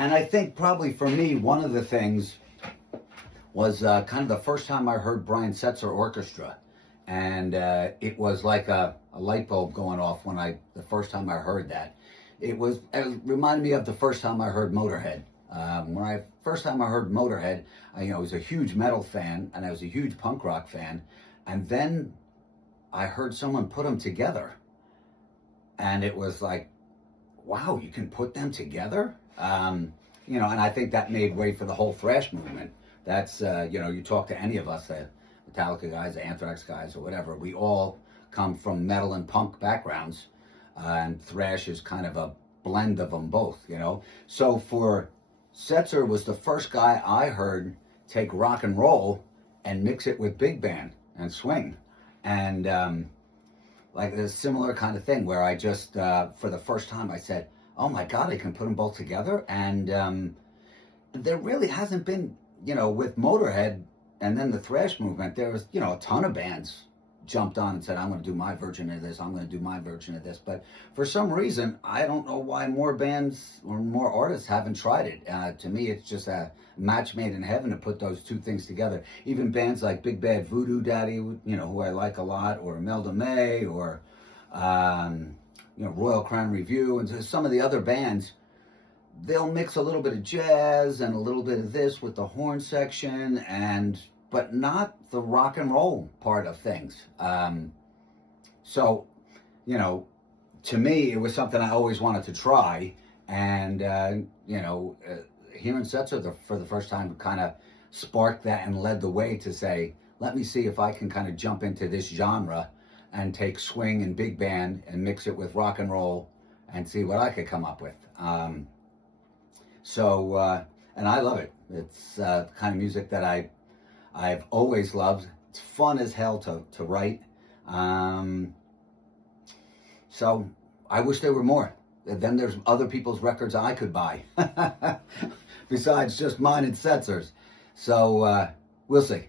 And I think probably for me, one of the things was kind of the first time I heard Brian Setzer Orchestra. And it was like a light bulb going off the first time I heard that. It reminded me of the first time I heard Motorhead. First time I heard Motorhead, I was a huge metal fan and I was a huge punk rock fan. And then I heard someone put them together. And it was like, wow, you can put them together? And I think that made way for the whole thrash movement. That's, you talk to any of us, the Metallica guys, the Anthrax guys, or whatever, we all come from metal and punk backgrounds, and thrash is kind of a blend of them both, So for Setzer was the first guy I heard take rock and roll and mix it with big band and swing. And like a similar kind of thing where I just, for the first time I said, oh my God, I can put them both together. And there really hasn't been, with Motorhead and then the thrash movement, there was, a ton of bands jumped on and said, I'm going to do my version of this, I'm going to do my version of this. But for some reason, I don't know why more bands or more artists haven't tried it. To me, it's just a match made in heaven to put those two things together. Even bands like Big Bad Voodoo Daddy, who I like a lot, or Imelda May, or, Royal Crown Review, and some of the other bands, they'll mix a little bit of jazz and a little bit of this with the horn section, but not the rock and roll part of things. So, to me, it was something I always wanted to try. And, hearing Setzer for the first time kind of sparked that and led the way to say, let me see if I can kind of jump into this genre and take swing and big band and mix it with rock and roll and see what I could come up with. And I love it. It's the kind of music that I've always loved. It's fun as hell to write. So I wish there were more. Then there's other people's records I could buy besides just mine and Setzer's. So we'll see.